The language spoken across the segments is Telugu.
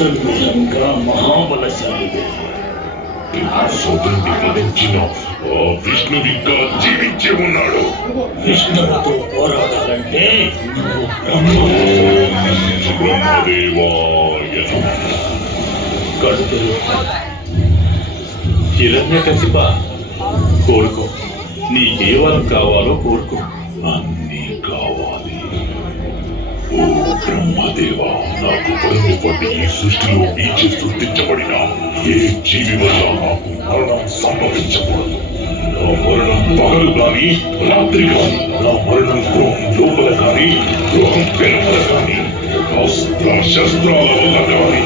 అసంఖ్యంగా మహాబలశాలి. నా సోదరుని వధించిన ఆ విష్ణు ఇంకా జీవించి ఉన్నాడు. విష్ణువుతో పోరాడాలంటే బ్రహ్మదేవాయ కడుపులు హిరణ్యకశిప, కోరుకో, నీకేవరం కావాలో కోరుకో. అన్నీ కావాలి. ఓ బ్రహ్మదేవా, నాకు వరమివ్వండి. ఈ సృష్టిలో నీచే సృష్టించబడిన ఏ జీవి వల్ల నాకు మరణం సంభవించకూడదు. నా మరణం పగలు గాని రాత్రి గాని, నా మరణం గృహం లోపల గాని గృహం వెలుపల గాని, అస్త్ర శస్త్రాల వల్ల గాని,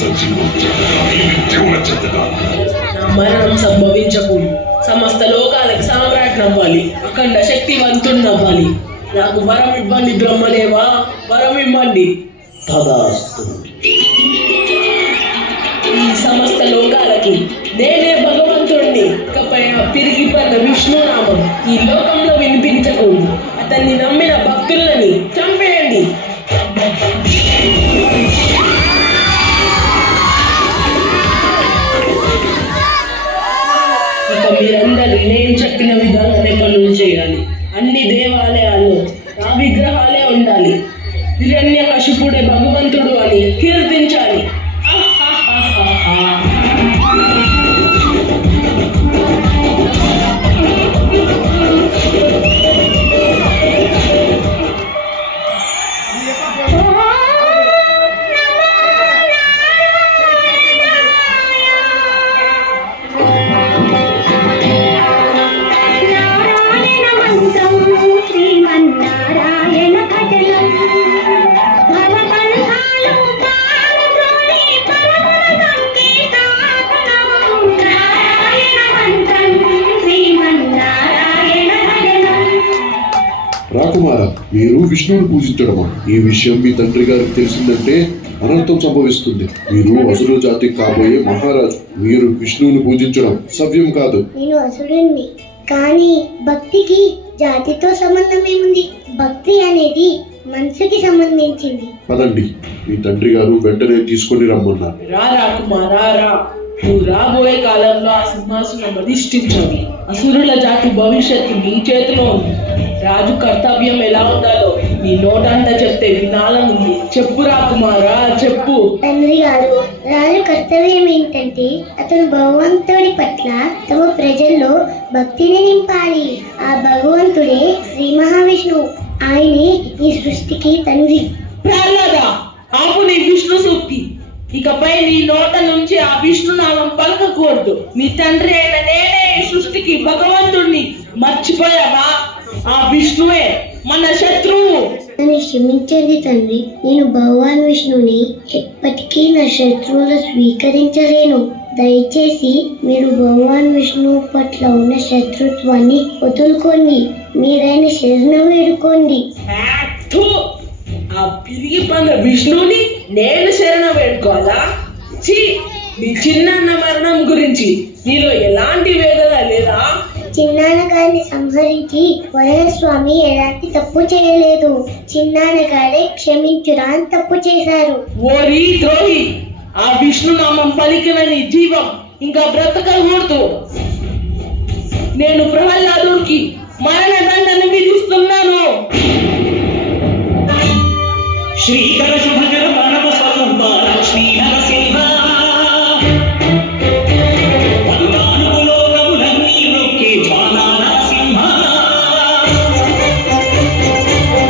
సజీవం చేత గాని నిత్యముల చేత గాని నా మరణం సంభవించకూడదు. సమస్త లోకాలకు సామ్రాట్ నవ్వాలి, అఖండ శక్తివంతుణ్ణవ్వాలి. నాకు వరం ఇవ్వండి బ్రహ్మదేవా, వరం ఇవ్వండి. తదాస్తు. ఈ సమస్త లోకాలకి నేనే భగవంతుడిని. ఇకపై తిరిగిపోయిన విష్ణునామం ఈ లోకంలో వినిపించకూడదు. అతన్ని నమ్మిన భక్తులని చంపేయండి. ఇక మీరందరూ నేను చెప్పిన విధానాన్ని పనులు చేయాలి. అన్ని దేవాలయాల్లో ఆ విగ్రహాలే ఉండాలి. హిరణ్యకశిపుడే భగవంతుడు అని కీర్తించాలి. రాకుమార, మీరు విష్ణువుని పూజించడమా? ఈ విషయం మీ తండ్రి గారికి తెలిసిందంటే అనర్థం సంభవిస్తుంది. మీరు అసురు జాతికి కాబోయే మహారాజు. మీరు విష్ణువుని పూజించడం సవ్యం కాదు. నేను అసురుణ్ణి, కానీ భక్తికి జాతితో సంబంధం ఏముంది? భక్తి అనేది మనసుకి సంబంధించింది. పదండి, మీ తండ్రి గారు వెంటనే తీసుకొని రమ్మన్నారు. రా రాకుమారా రా. నువ్వు రాబోయే కాలంలో ఆ సింహాసనం అధిష్ఠించాలి. అసురుల జాతి భవిష్యత్తు నీ చేతిలో ఉంది. రాజు కర్తవ్యం ఎలా ఉండాలో నీ నోటంట చెప్తే వినాలనుంది. చెప్పు రాకుమారా, చెప్పు. తండ్రి గారు, రాజు కర్తవ్యం ఏంటంటే అతను భగవంతుడి పట్ల తమ ప్రజల్లో భక్తిని నింపాలి. ఆ భగవంతుడే శ్రీ మహావిష్ణువు. ఆయనే ఈ సృష్టికి తండ్రి. ప్రహ్లాద, ఆపు నీ విష్ణు సూక్తి. ఇకపై నీ నోట నుంచి ఆ విష్ణునామం పలకకూడదు. నీ తండ్రి అయిన నేనే ఈ సృష్టికి భగవంతుడిని. మర్చిపోయావా? ఆ విష్ణువే మన శత్రువు. నన్ను క్షమించండి తండ్రి. నేను భగవాన్ విష్ణుని ఎప్పటికీ నా శత్రువులు స్వీకరించలేను. దయచేసి మీరు భగవాన్ విష్ణువు పట్ల ఉన్న శత్రుత్వాన్ని వదులుకోండి. మీరైన శరణం వేడుకోండి. ఆ పిరిగి పంద విష్ణువుని నేను శరణం వేడుకోవాలా? ఛీ, నీ చిన్నన్న మరణం గురించి నీలో ఎలాంటి వేదన లేదా? చిన్నాన్న గారిని సంహరించి వరదస్వామి ఎలాంటి తప్పు చేయలేదు. చిన్నాన్న గారే క్షమించురా అని తప్పు చేశారు. ఓరి ద్రోహి, ఆ విష్ణునామం పలికిన నీ జీవం ఇంకా బ్రతకకూడదు. నేను ప్రహ్లాదుడికి మరణ దండన విధిస్తున్నాను. శ్రీకర శుభకర మానవ స్వరూప లక్ష్మీ నరసింహ, పలునాలుగు లోకములన్నీ నొక్కే జ్వాలా నరసింహ.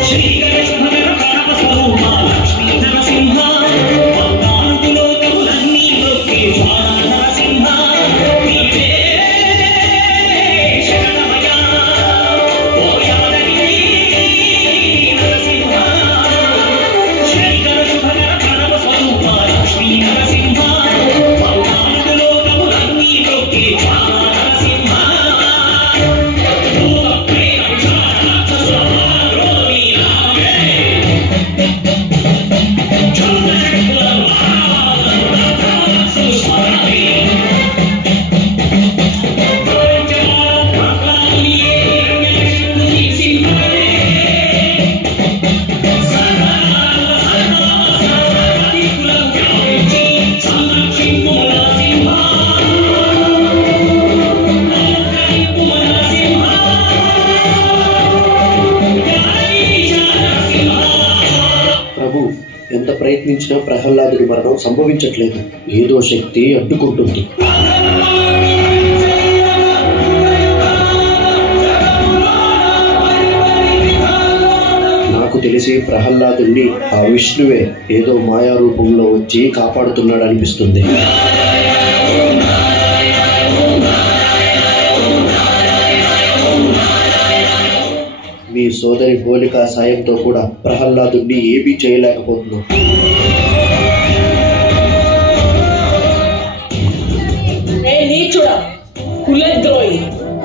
శ్రీకర శుభకర మానవ స్వరూప లక్ష్మీ నరసింహ, పలునాలుగు లోకములన్నీ నొక్కే జ్వాలా నరసింహ. నీవే శరణమయ్యా, ఓ యాదగిరి నరసింహ. శ్రీకర శుభకర ప్రయత్నించినా ప్రహ్లాదుడి మరణం సంభవించట్లేదు. ఏదో శక్తి అడ్డుకుంటుంది. నాకు తెలిసి ప్రహ్లాదుడిని ఆ విష్ణువే ఏదో మాయా రూపంలో వచ్చి కాపాడుతున్నాడు అనిపిస్తుంది. మీ సోదరి హోలికా సాయంతో కూడా ప్రహ్లాదుడిని ఏమీ చేయలేకపోతున్నాం. నీచుడా, కులద్రోహి,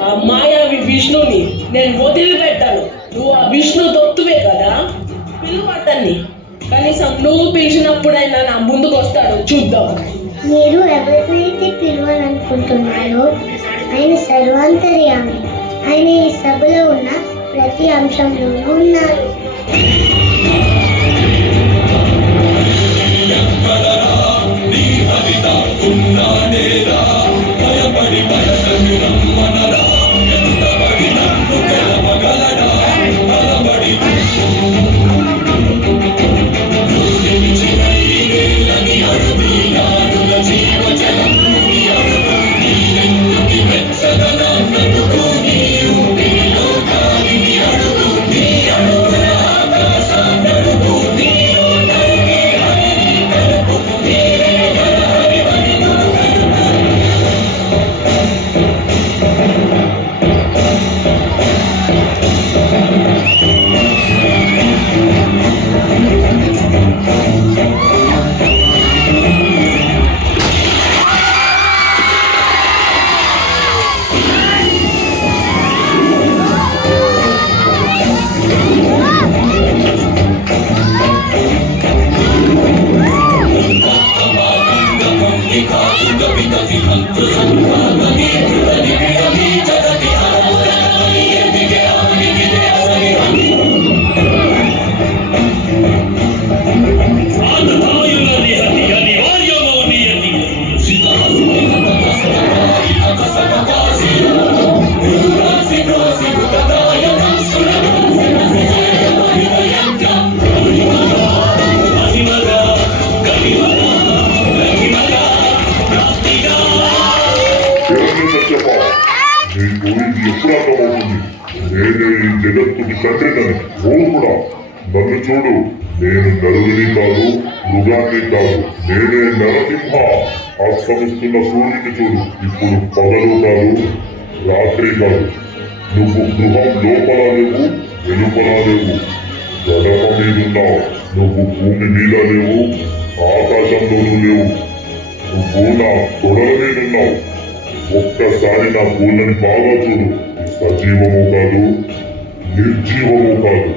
ఆ మాయావి విష్ణుని నేను వదిలిపెట్టాను. నువ్వు ఆ విష్ణు దొత్తువే కదా, పిలువు అతన్ని. కనీసం నువ్వు పిలిచినప్పుడైనా నా ముందుకు వస్తాడు, చూద్దాం. మీరు ఎవరినైతే పిలవాలనుకుంటున్నారో ఆయన సర్వాంతర్యామి. ఆయన ఈ సభలో ఉన్న ప్రతి అంశంలోనూ ఉన్నారు. నీకు ఇది ఎప్పుడు అర్థమవుతుంది? నేనే ఈ జగత్తుకి తండ్రినని. మూర్ఖుడా, నన్ను చూడు. నేను నరుడిని కాదు, మృగాన్ని కాదు. నేనే నరసింహ. అస్తమిస్తున్న సూర్యుని చూడు. ఇప్పుడు పగలు కాదు, రాత్రి కాదు. నువ్వు గృహం లోపల లేవు, వెలుపల లేవు. గడప మీదున్నావు. నువ్వు భూమి మీద లేవు, ఆకాశంలోనూ లేవు. నువ్వు నా తొడల మీదున్నావు. ఒక్కసారి నా పూలని బాగా చూడు. సజీవము కాదు, నిర్జీవము కాదు.